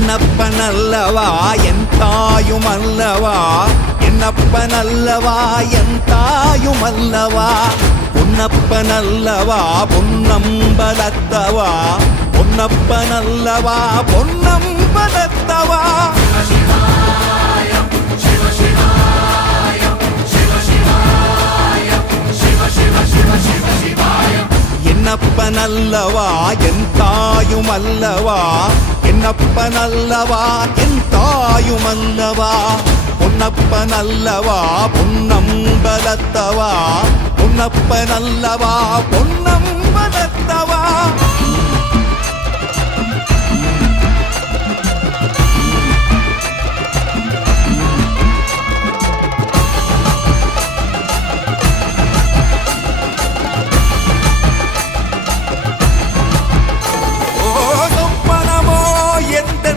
என்னப்பனல்லவா என் தாயுமல்லவா, என்னப்பனல்லவா என் தாயுமல்லவா, பொன்னப்பனல்லவா பொன்னம்பலத்தவா, பொன்னப்பனல்லவா பொன்னம்பலத்தவா. என்னப்பனல்லவா என் தாயுமல்லவா, என்னப்பனல்லவா என் தாயுமல்லவா, பொன்னப்பனல்லவா பொன்னம்பலத்தவா, பொன்னப்பனல்லவா பொன்னம்பலத்தவா.